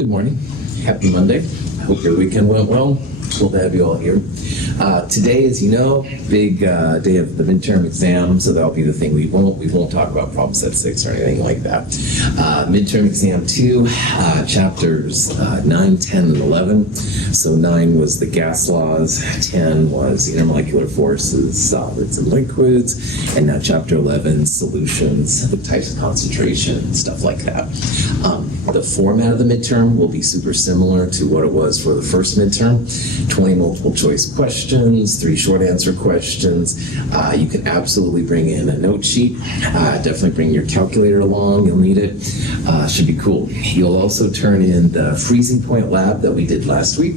Good morning. Happy Monday. Hope your weekend went well. Cool to have you all here. Today, as you know, big day of the midterm exam, so that'll be the thing. We won't talk about problem set 6 or anything like that. Midterm exam 2, chapters 9, 10, and 11. So 9 was the gas laws, 10 was intermolecular forces, solids and liquids, and now chapter 11, solutions, the types of concentration, stuff like that. The format of the midterm will be super similar to what it was for the first midterm. 20 multiple choice questions, 3 short answer questions. You can absolutely bring in a note sheet. Definitely bring your calculator along, you'll need it. Should be cool. You'll also turn in the freezing point lab that we did last week.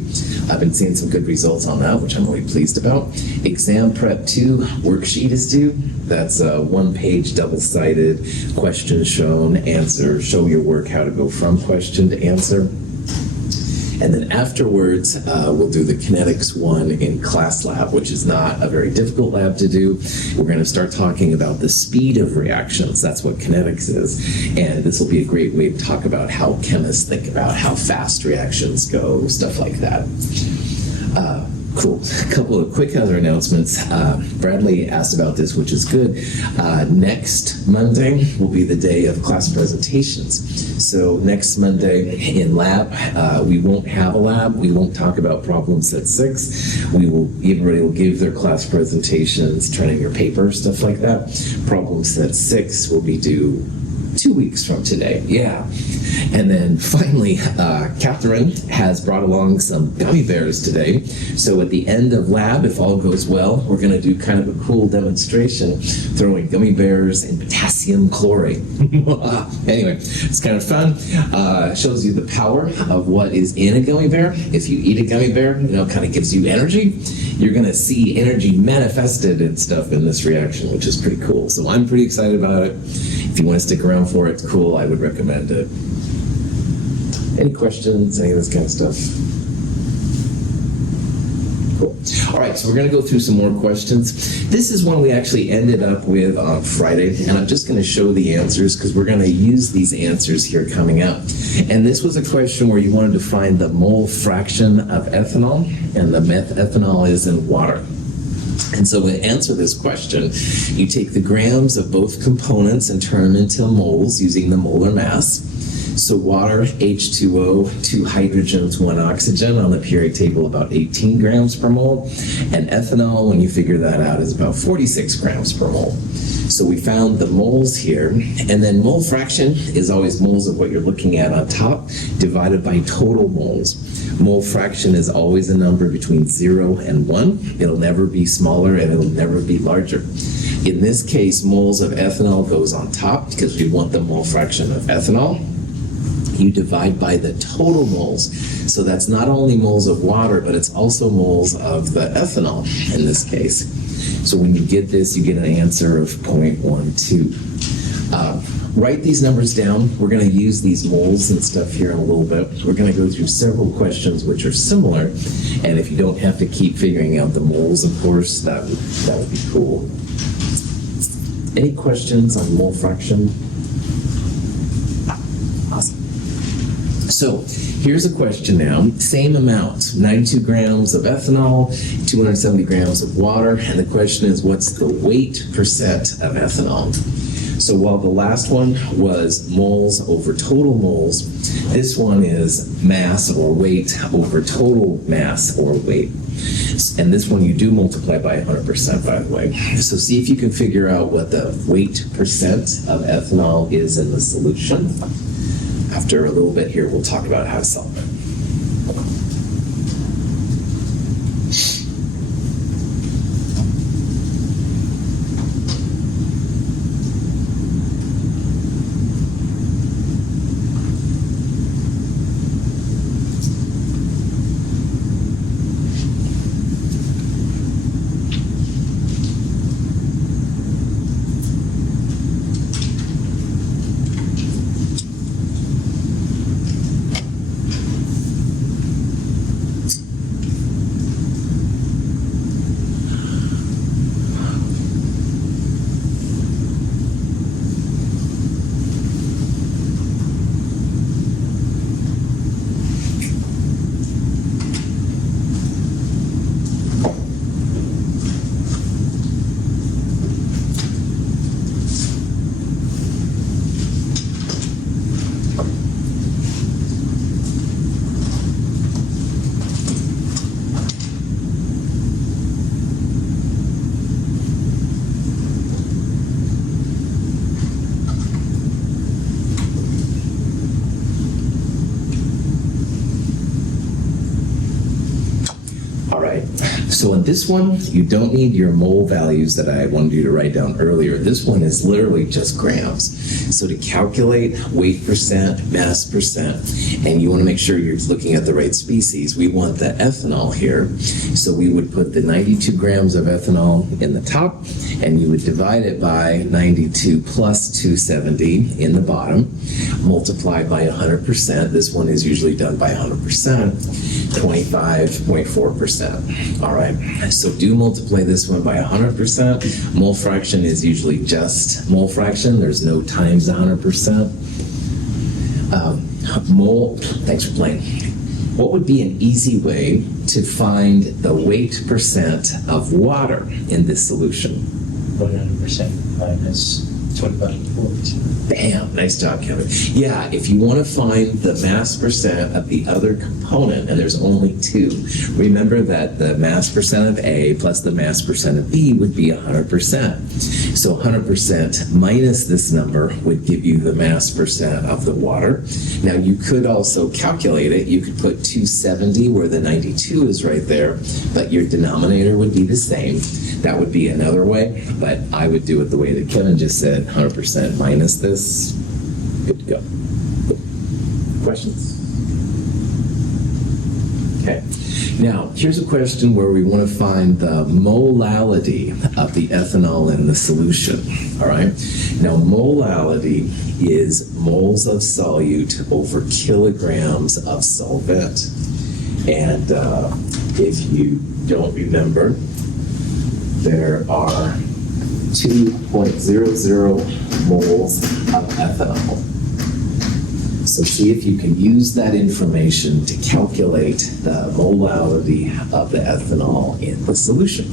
I've been seeing some good results on that, which I'm really pleased about. Exam prep 2 worksheet is due. That's a 1-page double-sided question shown, answer, show your work how to go from question to answer. And then afterwards, we'll do the kinetics 1 in class lab, which is not a very difficult lab to do. We're going to start talking about the speed of reactions. That's what kinetics is. And this will be a great way to talk about how chemists think about how fast reactions go, stuff like that. Cool. A couple of quick other announcements. Bradley asked about this, which is good. Next Monday will be the day of class presentations. So next Monday in lab, we won't have a lab. We won't talk about problem set 6. Everybody will give their class presentations, turn in your paper, stuff like that. Problem set 6 will be due 2 weeks from today. Yeah. And then finally, Catherine has brought along some gummy bears today. So at the end of lab, if all goes well, we're going to do kind of a cool demonstration throwing gummy bears and potassium chlorate. Anyway, it's kind of fun. Shows you the power of what is in a gummy bear. If you eat a gummy bear, kind of gives you energy. You're going to see energy manifested and stuff in this reaction, which is pretty cool. So I'm pretty excited about it. If you want to stick around for it, it's cool. I would recommend it. Any questions, any of this kind of stuff? Cool. All right, so we're going to go through some more questions. This is one we actually ended up with on Friday, and I'm just going to show the answers because we're going to use these answers here coming up. And this was a question where you wanted to find the mole fraction of ethanol, and the methanol is in water. And so to answer this question, you take the grams of both components and turn them into moles using the molar mass. So water, H2O, 2 hydrogens, 1 oxygen, on the periodic table about 18 grams per mole. And ethanol, when you figure that out, is about 46 grams per mole. So we found the moles here. And then mole fraction is always moles of what you're looking at on top divided by total moles. Mole fraction is always a number between 0 and 1. It'll never be smaller and it'll never be larger. In this case, moles of ethanol goes on top because we want the mole fraction of ethanol. You divide by the total moles. So that's not only moles of water, but it's also moles of the ethanol in this case. So when you get this, you get an answer of 0.12. Write these numbers down. We're going to use these moles and stuff here in a little bit. We're going to go through several questions which are similar. And if you don't have to keep figuring out the moles, of course, that would be cool. Any questions on mole fraction? Awesome. So here's a question now. Same amount, 92 grams of ethanol, 270 grams of water. And the question is, what's the weight percent of ethanol? So while the last one was moles over total moles, this one is mass or weight over total mass or weight. And this one you do multiply by 100%, by the way. So see if you can figure out what the weight percent of ethanol is in the solution. After a little bit here, we'll talk about how to solve it. right, so in this one, you don't need your mole values that I wanted you to write down earlier. This one is literally just grams. So to calculate weight percent, mass percent, and you want to make sure you're looking at the right species, we want the ethanol here. So we would put the 92 grams of ethanol in the top, and you would divide it by 92 plus 270 in the bottom, multiplied by 100%. This one is usually done by 100%, 25.4%. All right, so do multiply this one by 100%. Mole fraction is usually just mole fraction. There's no times 100%. Mole, thanks for playing. What would be an easy way to find the weight percent of water in this solution? 100% minus 25. Bam, nice job, Kevin. Yeah, if you want to find the mass percent of the other component, and there's only two, remember that the mass percent of A plus the mass percent of B would be 100%. So 100% minus this number would give you the mass percent of the water. Now you could also calculate it. You could put 270 where the 92 is right there, but your denominator would be the same. That would be another way, but I would do it the way that Kevin just said, 100% minus this. Good to go. Questions? Okay. Now, here's a question where we want to find the molality of the ethanol in the solution. All right. Now, molality is moles of solute over kilograms of solvent. And if you don't remember, there are 2.00 moles of ethanol. So see if you can use that information to calculate the molality of the ethanol in the solution.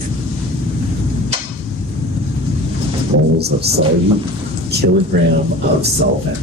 Moles of solute, kilogram of solvent.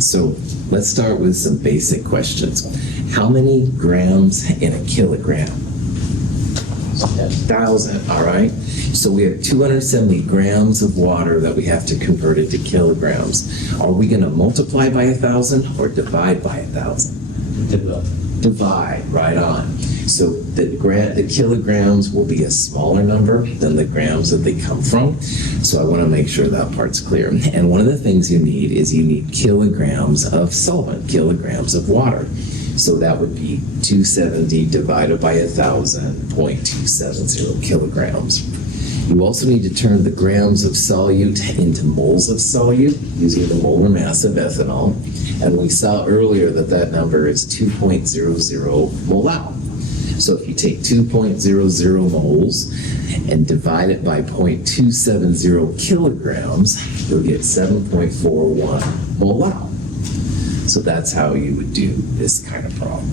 So let's start with some basic questions. How many grams in a kilogram? 1,000, all right? So we have 270 grams of water that we have to convert it to kilograms. Are we going to multiply by 1,000 or divide by 1,000? Divide, right on. So the kilograms will be a smaller number than the grams that they come from. So I want to make sure that part's clear. And one of the things you need is you need kilograms of solvent, kilograms of water. So that would be 270 divided by 1,000, 0.270 kilograms. You also need to turn the grams of solute into moles of solute using the molar mass of ethanol. And we saw earlier that that number is 2.00 molal. So if you take 2.00 moles and divide it by 0.270 kilograms, you'll get 7.41 molal. So that's how you would do this kind of problem.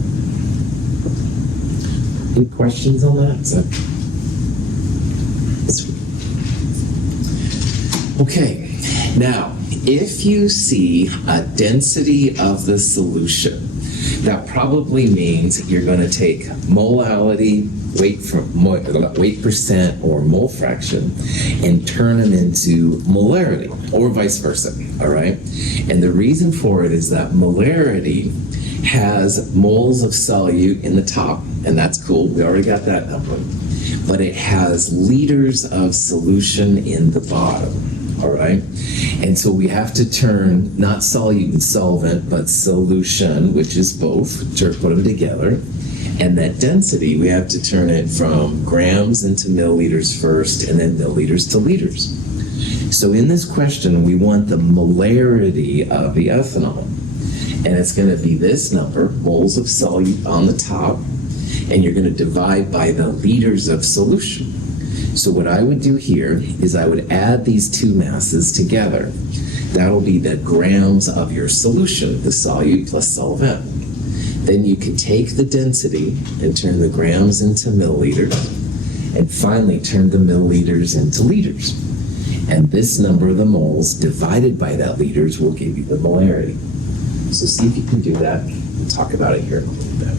Any questions on that? Okay, now, if you see a density of the solution, that probably means you're going to take molality, weight percent, or mole fraction, and turn them into molarity, or vice versa, all right? And the reason for it is that molarity has moles of solute in the top, and that's cool, we already got that number, but it has liters of solution in the bottom. All right, and so we have to turn not solute and solvent, but solution, which is both, to put them together. And that density, we have to turn it from grams into milliliters first, and then milliliters to liters. So in this question, we want the molarity of the ethanol. And it's going to be this number, moles of solute on the top, and you're going to divide by the liters of solution. So what I would do here is I would add these two masses together. That'll be the grams of your solution, the solute plus solvent. Then you can take the density and turn the grams into milliliters, and finally turn the milliliters into liters. And this number of the moles divided by that liters will give you the molarity. So see if you can do that. We'll talk about it here in a little bit.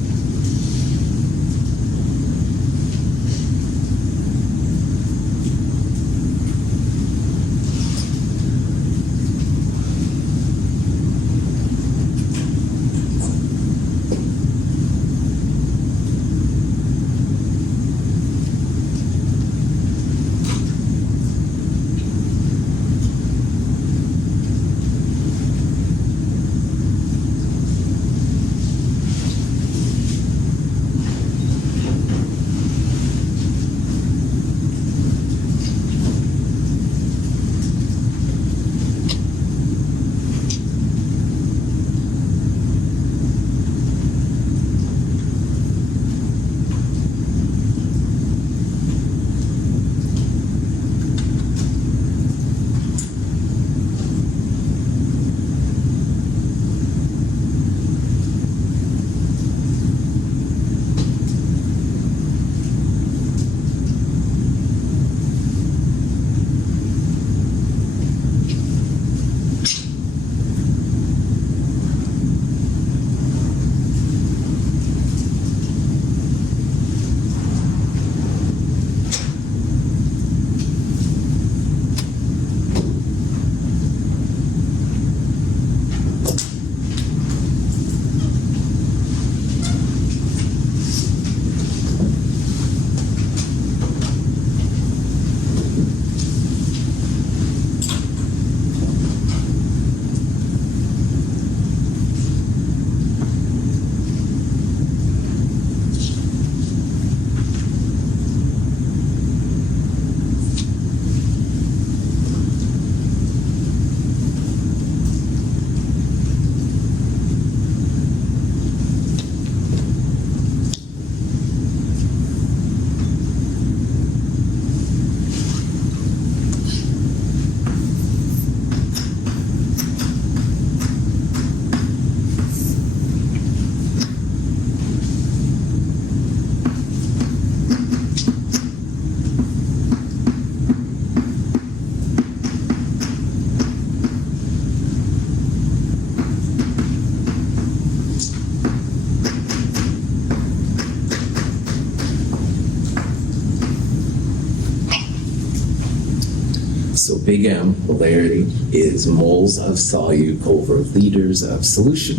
So big M, molarity, is moles of solute over liters of solution.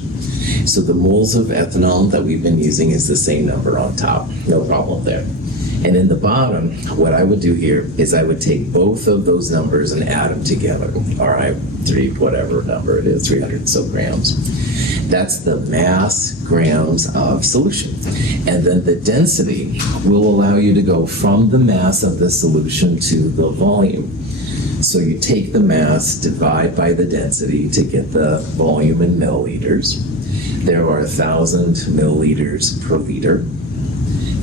So the moles of ethanol that we've been using is the same number on top, no problem there. And in the bottom, what I would do here is I would take both of those numbers and add them together. All right, whatever number it is, 300 and so grams. That's the mass grams of solution. And then the density will allow you to go from the mass of the solution to the volume. So you take the mass, divide by the density to get the volume in milliliters. There are 1,000 milliliters per liter.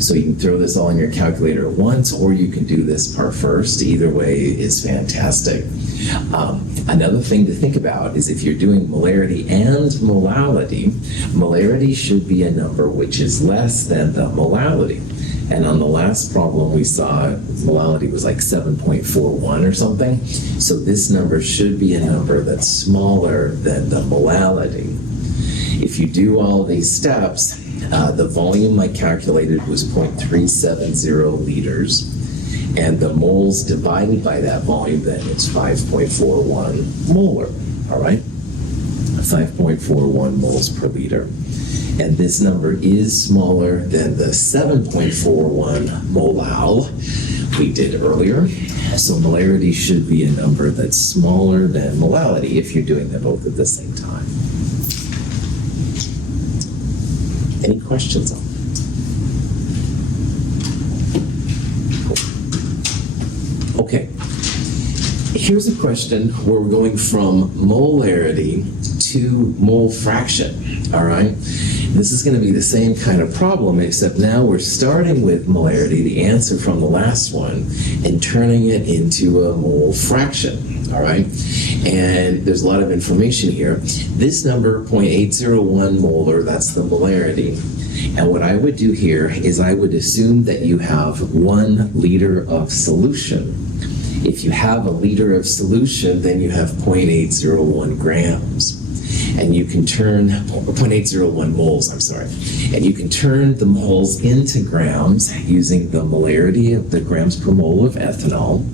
So you can throw this all in your calculator at once, or you can do this part first. Either way is fantastic. Another thing to think about is if you're doing molarity and molality, molarity should be a number which is less than the molality. And on the last problem we saw, molality was like 7.41 or something. So this number should be a number that's smaller than the molality. If you do all these steps, the volume I calculated was 0.370 liters. And the moles divided by that volume then is 5.41 molar, all right? 5.41 moles per liter. And this number is smaller than the 7.41 molal we did earlier. So molarity should be a number that's smaller than molality if you're doing them both at the same time. Any questions on that? Okay, here's a question where we're going from molarity to mole fraction, all right? This is going to be the same kind of problem, except now we're starting with molarity, the answer from the last one, and turning it into a mole fraction, all right? And there's a lot of information here. This number, 0.801 molar, that's the molarity. And what I would do here is I would assume that you have 1 liter of solution. If you have a liter of solution, then you have 0.801 grams. And you can turn, 0.801 moles, I'm sorry. And you can turn the moles into grams using the molarity of the grams per mole of ethanol.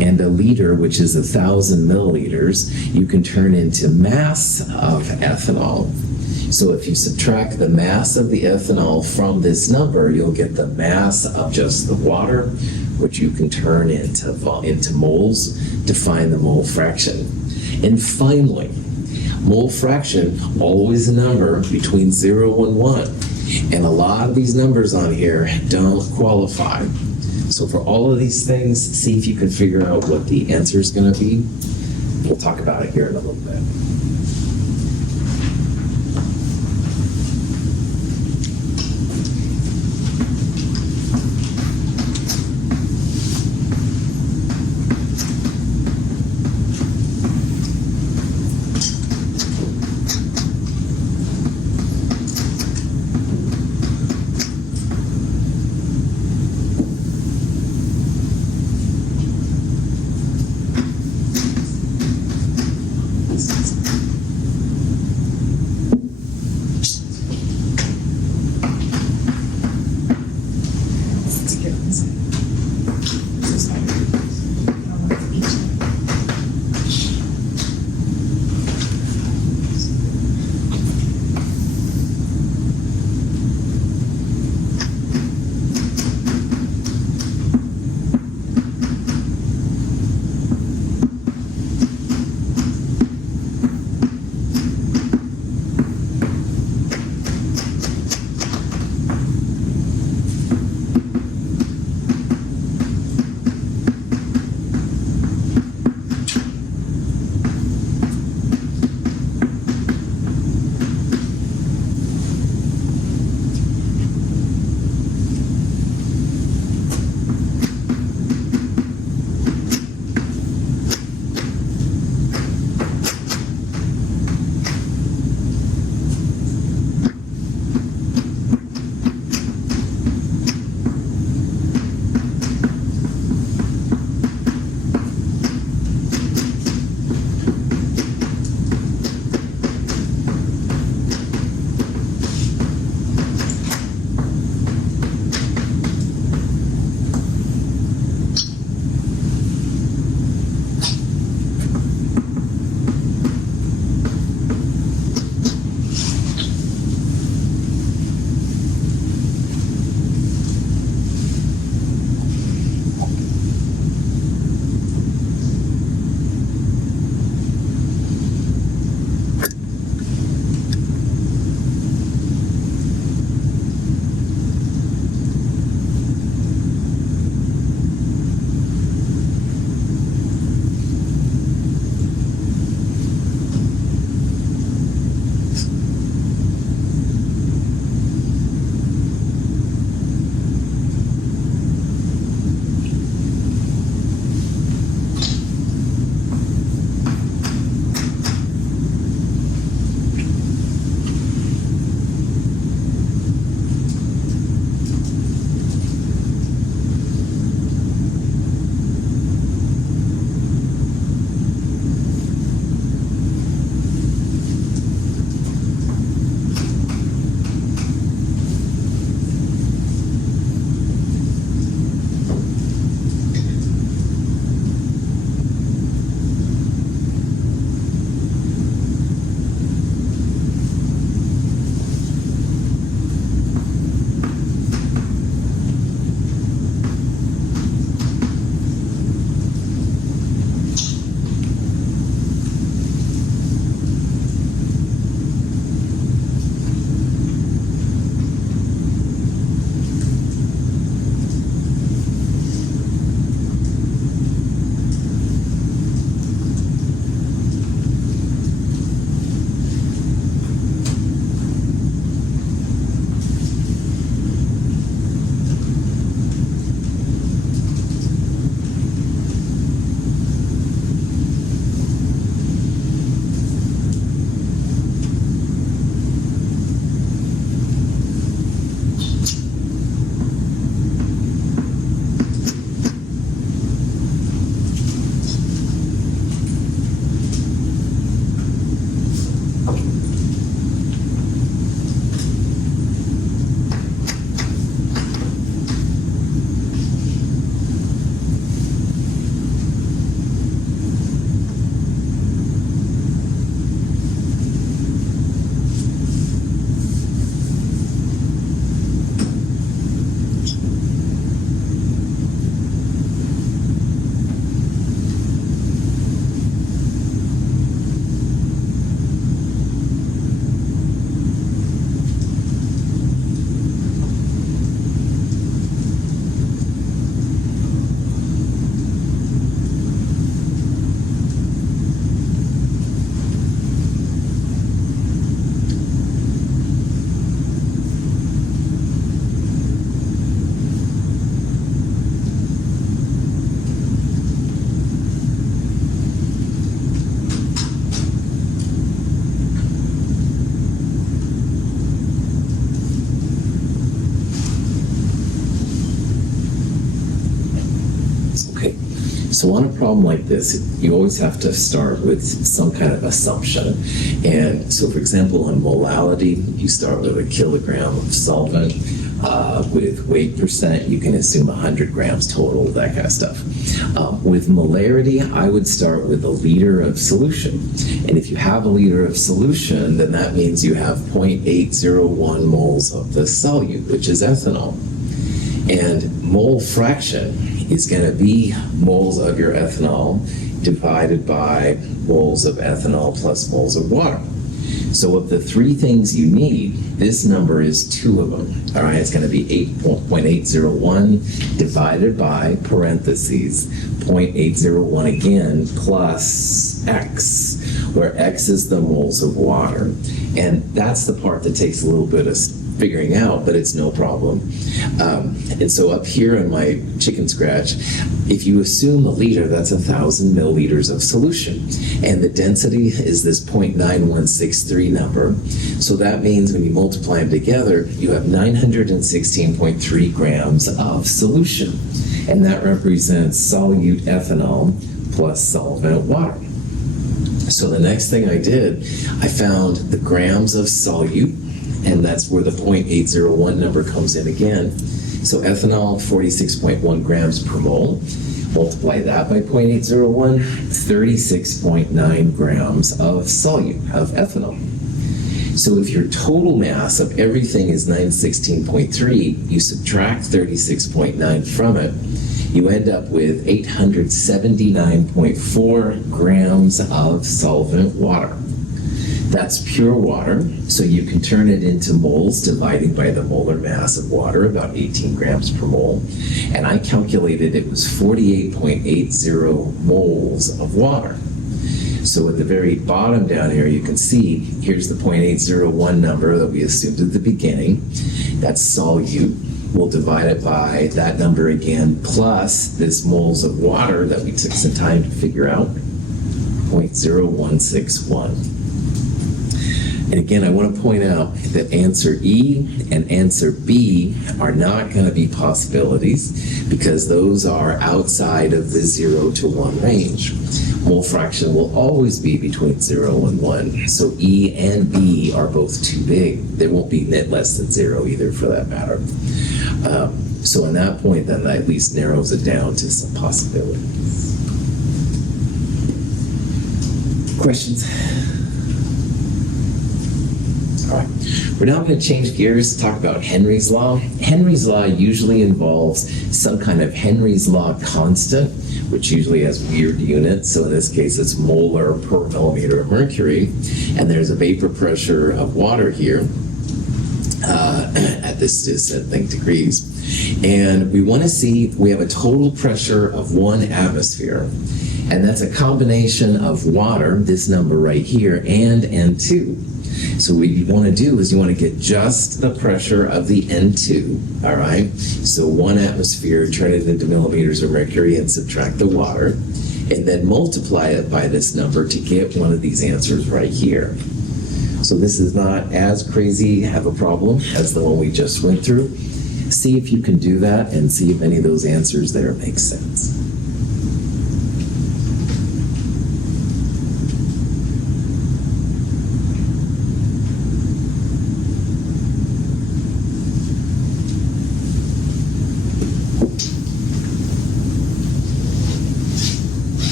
And a liter, which is 1,000 milliliters, you can turn into mass of ethanol. So if you subtract the mass of the ethanol from this number, you'll get the mass of just the water, which you can turn into moles to find the mole fraction. And finally, mole fraction, always a number between 0 and 1. And a lot of these numbers on here don't qualify. So for all of these things, see if you can figure out what the answer is going to be. We'll talk about it here in a little bit. So on a problem like this, you always have to start with some kind of assumption. And so, for example, on molality, you start with a kilogram of solvent. With weight percent, you can assume 100 grams total, that kind of stuff. With molarity, I would start with a liter of solution. And if you have a liter of solution, then that means you have 0.801 moles of the solute, which is ethanol. And mole fraction is going to be moles of your ethanol divided by moles of ethanol plus moles of water. So of the three things you need, this number is two of them. All right, it's going to be 8.801 divided by parentheses 0.801 again plus X, where X is the moles of water. And that's the part that takes a little bit of figuring out, but it's no problem. And so up here in my chicken scratch, if you assume a liter, that's 1,000 milliliters of solution. And the density is this 0.9163 number. So that means when you multiply them together, you have 916.3 grams of solution. And that represents solute ethanol plus solvent water. So the next thing I did, I found the grams of solute, and that's where the 0.801 number comes in again. So ethanol, 46.1 grams per mole. Multiply that by 0.801, 36.9 grams of solute, of ethanol. So if your total mass of everything is 916.3, you subtract 36.9 from it, you end up with 879.4 grams of solvent water. That's pure water, so you can turn it into moles dividing by the molar mass of water, about 18 grams per mole. And I calculated it was 48.80 moles of water. So at the very bottom down here, you can see, here's the 0.801 number that we assumed at the beginning. That's solute. We'll divide it by that number again, plus this moles of water that we took some time to figure out, 0.0161. And again, I want to point out that answer E and answer B are not going to be possibilities because those are outside of the 0 to 1 range. Mole fraction will always be between 0 and 1. So E and B are both too big. They won't be net less than 0 either, for that matter. So in that point, then that at least narrows it down to some possibilities. Questions? All right. We're now going to change gears to talk about Henry's Law. Henry's Law usually involves some kind of Henry's Law constant, which usually has weird units. So in this case, it's molar per millimeter of mercury. And there's a vapor pressure of water here at this degrees. And we want to see, we have a total pressure of 1 atmosphere. And that's a combination of water, this number right here, and N2. So what you want to do is you want to get just the pressure of the N2, all right? So 1 atmosphere, turn it into millimeters of mercury and subtract the water, and then multiply it by this number to get one of these answers right here. So this is not as crazy of a problem as the one we just went through. See if you can do that and see if any of those answers there make sense.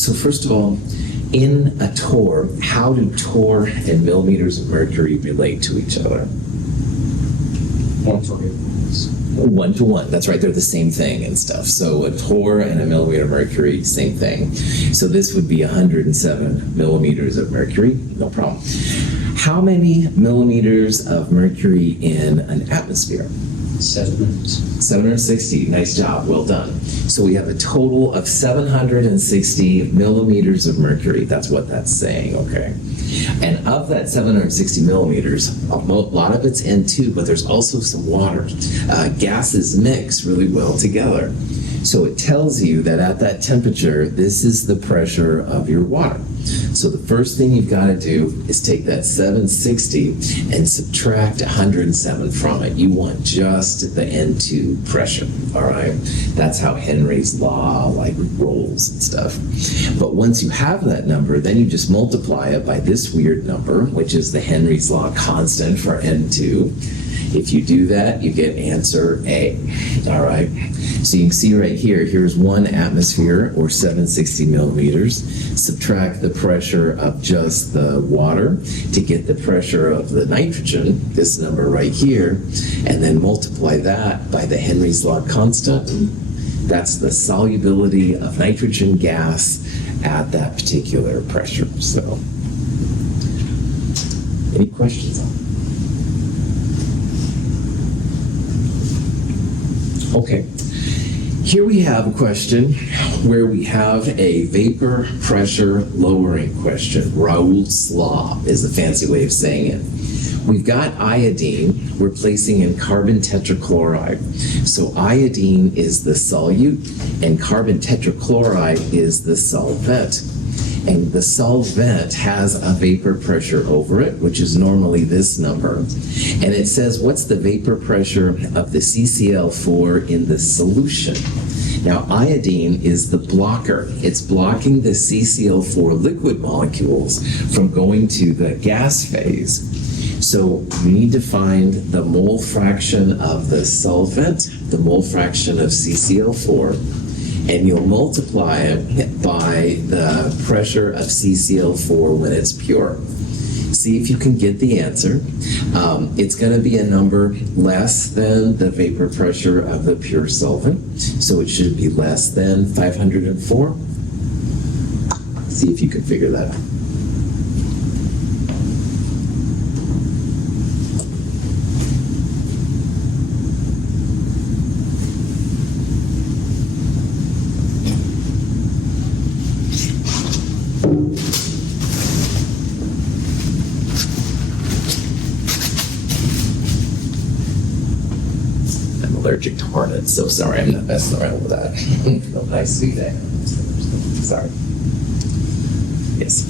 So first of all, in a torr, how do torr and millimeters of mercury relate to each other? 1 to 8. 1 to 1. That's right. They're the same thing and stuff. So a torr and a millimeter of mercury, same thing. So this would be 107 millimeters of mercury. No problem. How many millimeters of mercury in an atmosphere? 7 minutes. 760. Nice job. Well done. So we have a total of 760 millimeters of mercury. That's what that's saying, okay? And of that 760 millimeters, a lot of it's N2, but there's also some water. Gases mix really well together. So it tells you that at that temperature, this is the pressure of your water. So the first thing you've got to do is take that 760 and subtract 107 from it. You want just the N2 pressure, all right? That's how Henry's law like rolls and stuff. But once you have that number, then you just multiply it by this weird number, which is the Henry's law constant for N2. If you do that, you get answer A, all right? So you can see right here, here's 1 atmosphere, or 760 millimeters. Subtract the pressure of just the water to get the pressure of the nitrogen, this number right here, and then multiply that by the Henry's law constant. That's the solubility of nitrogen gas at that particular pressure. So, any questions on that? Okay, here we have a question where we have a vapor pressure lowering question. Raoult's law is the fancy way of saying it. We've got iodine we're placing in carbon tetrachloride. So iodine is the solute and carbon tetrachloride is the solvent. And the solvent has a vapor pressure over it, which is normally this number. And it says, what's the vapor pressure of the CCl4 in the solution? Now, iodine is the blocker. It's blocking the CCl4 liquid molecules from going to the gas phase. So you need to find the mole fraction of the solvent, the mole fraction of CCl4, and you'll multiply it by the pressure of CCl4 when it's pure. See if you can get the answer. It's going to be a number less than the vapor pressure of the pure solvent, so it should be less than 504. See if you can figure that out. Allergic to hornets, so sorry I'm not messing around with that. No, nice sweet day. Sorry. Yes.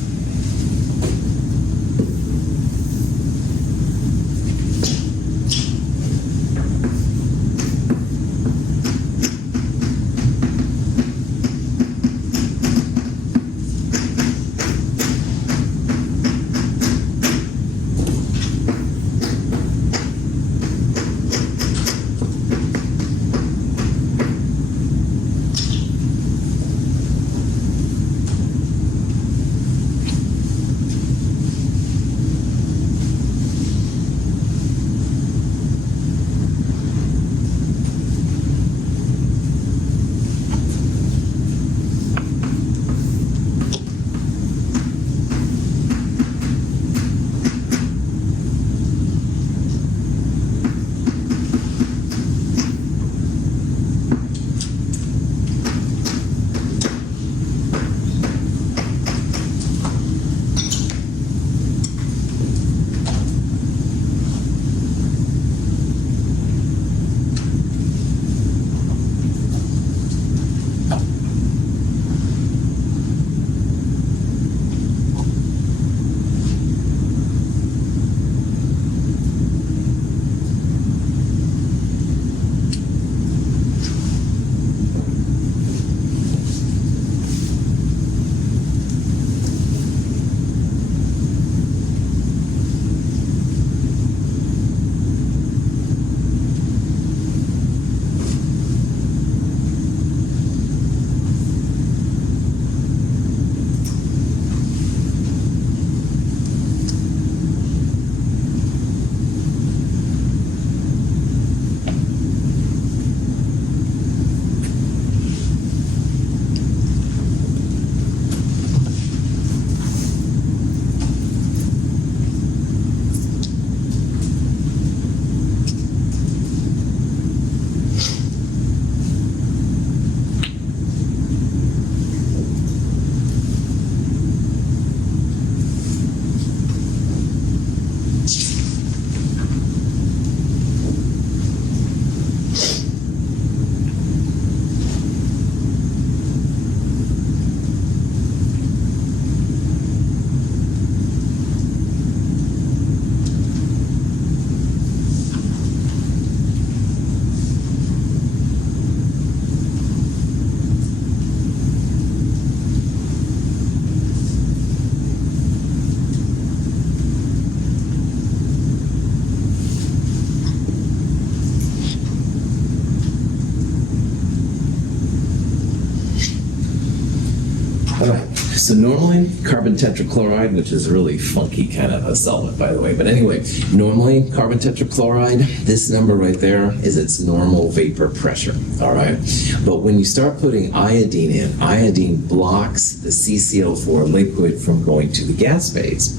So normally carbon tetrachloride, which is a really funky kind of a solvent, by the way, but anyway, normally carbon tetrachloride, this number right there is its normal vapor pressure, all right? But when you start putting iodine in, iodine blocks the CCl4 liquid from going to the gas phase.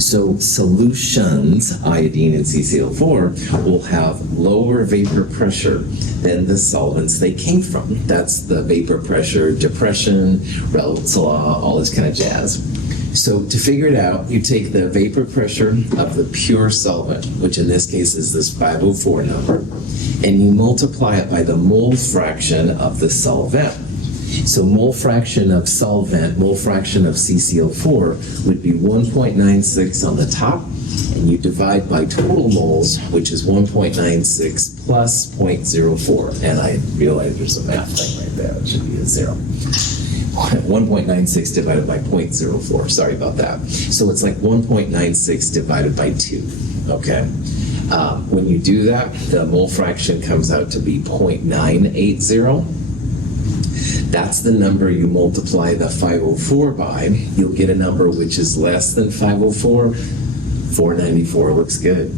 So solutions, iodine and CCl4, will have lower vapor pressure than the solvents they came from. That's the vapor pressure depression, Raoult's law, all this kind of jazz. So to figure it out, you take the vapor pressure of the pure solvent, which in this case is this 504 number, and you multiply it by the mole fraction of the solvent. So mole fraction of solvent, mole fraction of CCl4 would be 1.96 on the top, and you divide by total moles, which is 1.96 plus 0.04. And I realize there's a math thing right there. It should be a 0. 1.96 divided by 0.04. Sorry about that. So it's like 1.96 divided by 2. Okay. When you do that, the mole fraction comes out to be 0.980. That's the number you multiply the 504 by. You'll get a number which is less than 504. 494 looks good.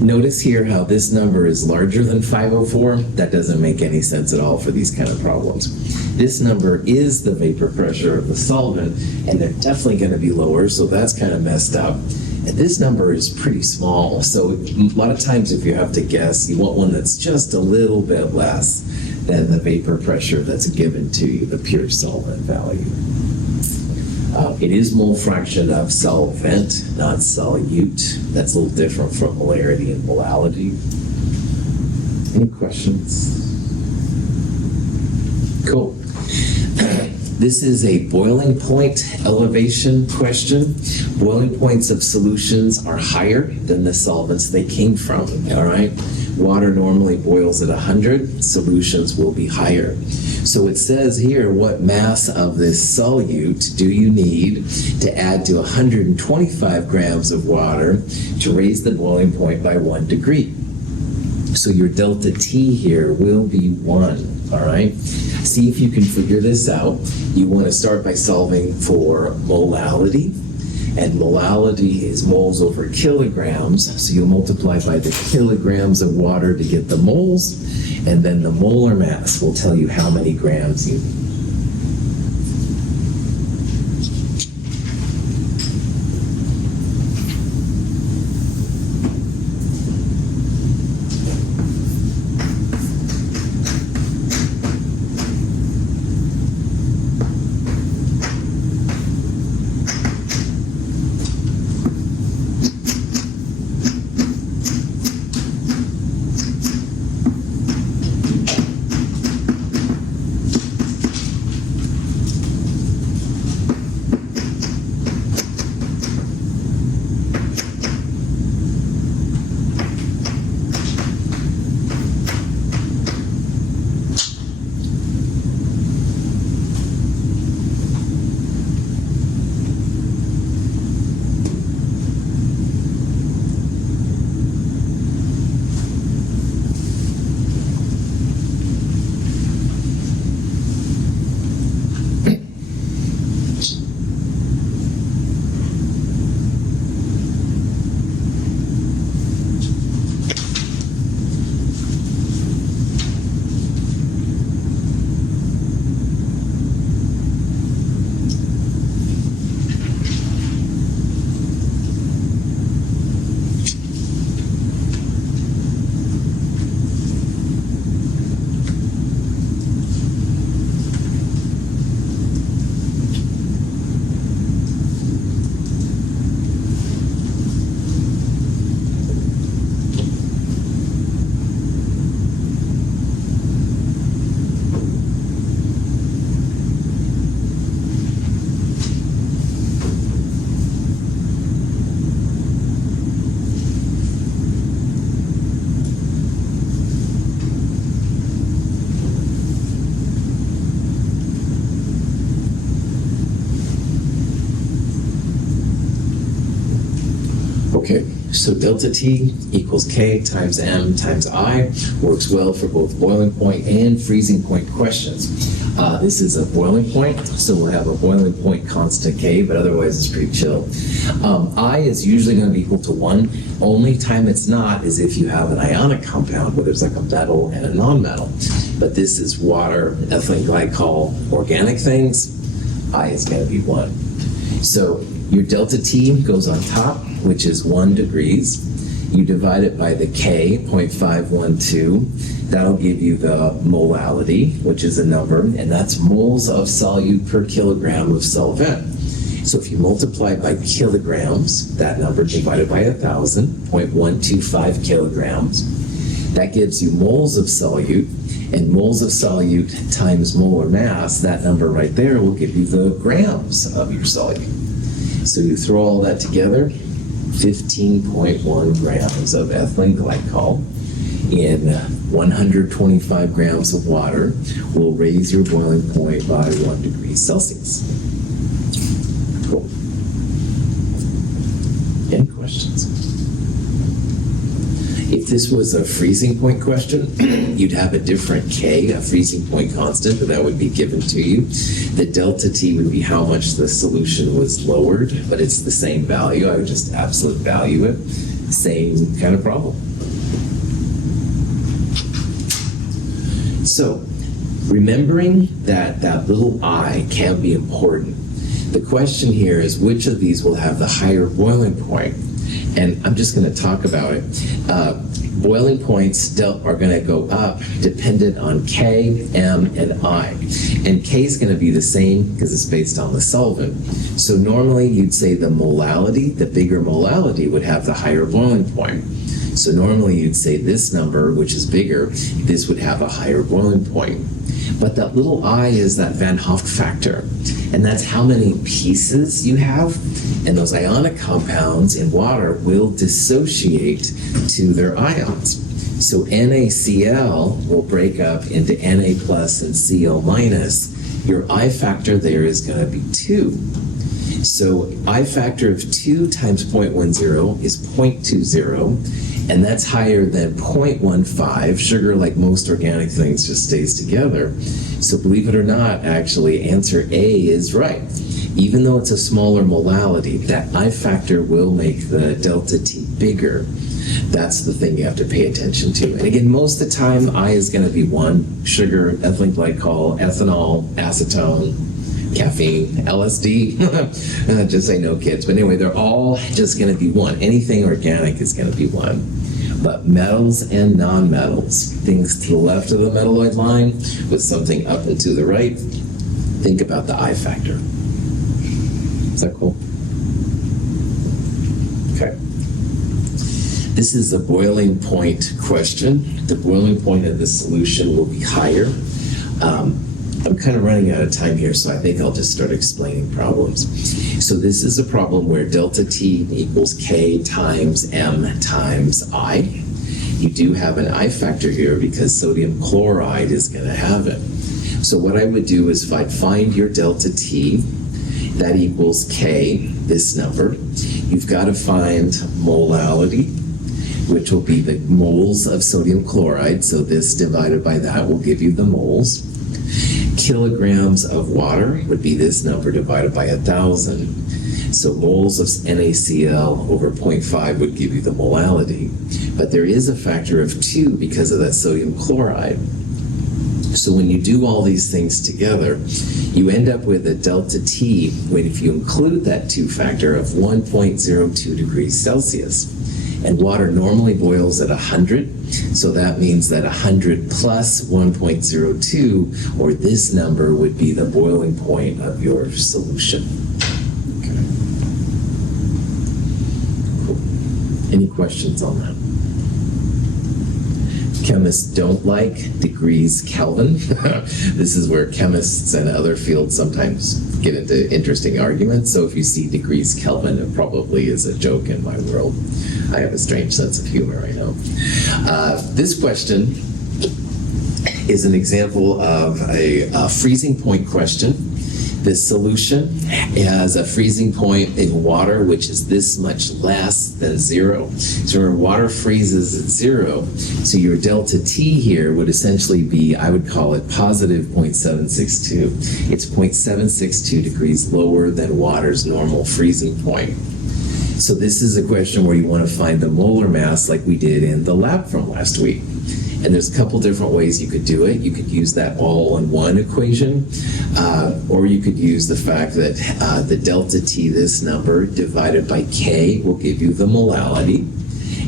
Notice here how this number is larger than 504. That doesn't make any sense at all for these kind of problems. This number is the vapor pressure of the solvent, and they're definitely going to be lower, so that's kind of messed up. And this number is pretty small, so a lot of times if you have to guess, you want one that's just a little bit less than the vapor pressure that's given to you, the pure solvent value. It is mole fraction of solvent, not solute. That's a little different from molarity and molality. Any questions? Cool. This is a boiling point elevation question. Boiling points of solutions are higher than the solvents they came from, all right? Water normally boils at 100, solutions will be higher. So it says here, what mass of this solute do you need to add to 125 grams of water to raise the boiling point by 1 degree? So your delta T here will be 1, all right? See if you can figure this out. You want to start by solving for molality. And molality is moles over kilograms, so you'll multiply by the kilograms of water to get the moles, and then the molar mass will tell you how many grams you need. Okay, so delta T equals K times M times I works well for both boiling point and freezing point questions. This is a boiling point, so we'll have a boiling point constant K, but otherwise it's pretty chill. I is usually going to be equal to 1. Only time it's not is if you have an ionic compound where there's like a metal and a non-metal. But this is water, ethylene glycol, organic things. I is going to be 1. So your delta T goes on top, which is 1 degrees. You divide it by the K, 0.512. That'll give you the molality, which is a number, and that's moles of solute per kilogram of solvent. So if you multiply by kilograms, that number divided by 1,000, 0.125 kilograms, that gives you moles of solute, and moles of solute times molar mass, that number right there will give you the grams of your solute. So you throw all that together, 15.1 grams of ethylene glycol in 125 grams of water will raise your boiling point by 1 degree Celsius. Cool. Any questions? If this was a freezing point question, you'd have a different K, a freezing point constant, but that would be given to you. The delta T would be how much the solution was lowered, but it's the same value. I would just absolute value it. Same kind of problem. So, remembering that that little I can be important. The question here is which of these will have the higher boiling point? And I'm just going to talk about it. Boiling points are going to go up dependent on K, M, and I. And K is going to be the same because it's based on the solvent. So normally you'd say the molality, the bigger molality would have the higher boiling point. So normally you'd say this number, which is bigger, this would have a higher boiling point. But that little I is that Van Hoff factor. And that's how many pieces you have. And those ionic compounds in water will dissociate to their ions. So NaCl will break up into Na plus and Cl minus. Your I factor there is going to be 2. So I factor of 2 times 0.10 is 0.20. And that's higher than 0.15. Sugar, like most organic things, just stays together. So believe it or not, actually, answer A is right. Even though it's a smaller molality, that I factor will make the delta T bigger. That's the thing you have to pay attention to. And again, most of the time, I is going to be 1. Sugar, ethylene glycol, ethanol, acetone, caffeine, LSD. Just say no, kids. But anyway, they're all just going to be 1. Anything organic is going to be 1. But metals and non-metals, things to the left of the metalloid line with something up and to the right, think about the I factor. Is that cool? Okay. This is a boiling point question. The boiling point of the solution will be higher. I'm kind of running out of time here, so I think I'll just start explaining problems. So this is a problem where delta T equals K times M times I. You do have an I factor here because sodium chloride is going to have it. So what I would do is if I'd find your delta T, that equals K, this number. You've got to find molality, which will be the moles of sodium chloride. So this divided by that will give you the moles. Kilograms of water would be this number divided by 1,000. So moles of NaCl over 0.5 would give you the molality. But there is a factor of 2 because of that sodium chloride. So when you do all these things together, you end up with a delta T, when if you include that 2 factor, of 1.02 degrees Celsius. And water normally boils at 100, so that means that 100 plus 1.02, or this number, would be the boiling point of your solution. Okay. Cool. Any questions on that? Chemists don't like degrees Kelvin. This is where chemists and other fields sometimes get into interesting arguments. So if you see degrees Kelvin, it probably is a joke in my world. I have a strange sense of humor, I know. This question is an example of a freezing point question. The solution has a freezing point in water, which is this much less than 0. So remember, water freezes at 0. So your delta T here would essentially be, I would call it positive 0.762. It's 0.762 degrees lower than water's normal freezing point. So this is a question where you want to find the molar mass like we did in the lab from last week. And there's a couple different ways you could do it. You could use that all-in-one equation, or you could use the fact that the delta T, this number, divided by K will give you the molality,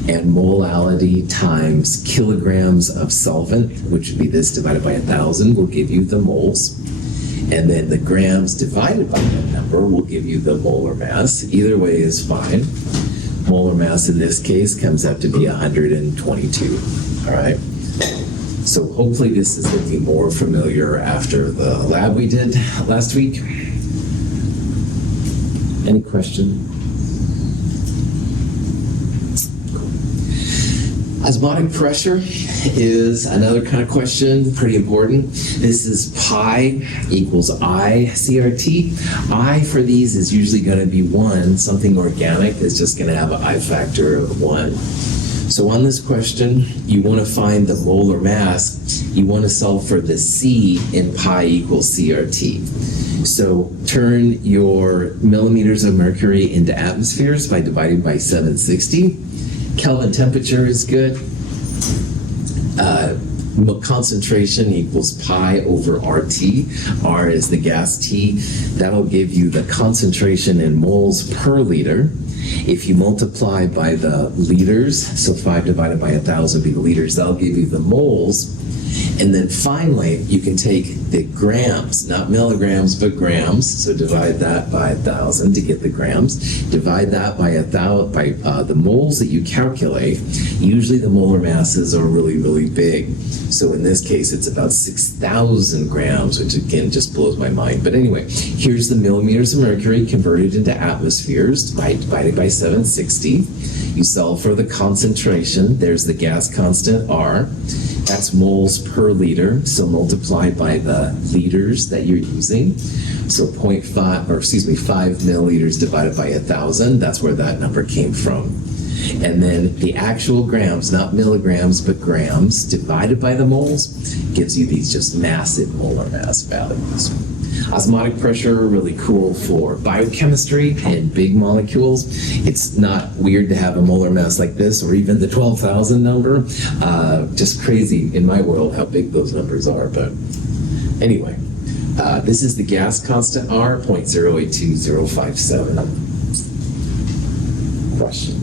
and molality times kilograms of solvent, which would be this divided by 1,000, will give you the moles. And then the grams divided by that number will give you the molar mass. Either way is fine. Molar mass in this case comes out to be 122, all right? So hopefully this is looking more familiar after the lab we did last week. Any question? Osmotic pressure is another kind of question, pretty important. This is pi equals I CRT. I for these is usually going to be 1. Something organic is just going to have an I factor of 1. So on this question, you want to find the molar mass. You want to solve for the C in pi equals CRT. So turn your millimeters of mercury into atmospheres by dividing by 760. Kelvin temperature is good. Concentration equals pi over RT. R is the gas T. That'll give you the concentration in moles per liter. If you multiply by the liters, so 5 divided by 1,000 be the liters, that'll give you the moles. And then finally, you can take the grams, not milligrams, but grams. So divide that by 1,000 to get the grams. Divide that by the moles that you calculate. Usually the molar masses are really, really big. So in this case, it's about 6,000 grams, which again just blows my mind. But anyway, here's the millimeters of mercury converted into atmospheres, divided by 760. You solve for the concentration. There's the gas constant R. That's moles per liter, so multiply by the liters that you're using. So 5 milliliters divided by 1,000, that's where that number came from. And then the actual grams, not milligrams, but grams, divided by the moles, gives you these just massive molar mass values. Osmotic pressure, really cool for biochemistry and big molecules. It's not weird to have a molar mass like this, or even the 12,000 number. Just crazy in my world how big those numbers are. But anyway, this is the gas constant R, 0.082057. Question.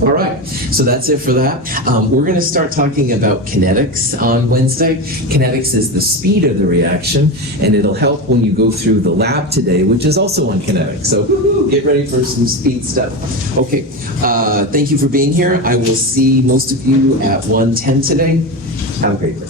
All right, so that's it for that. We're going to start talking about kinetics on Wednesday. Kinetics is the speed of the reaction, and it'll help when you go through the lab today, which is also on kinetics. So get ready for some speed stuff. Okay, thank you for being here. I will see most of you at 1:10 today. Have a great day.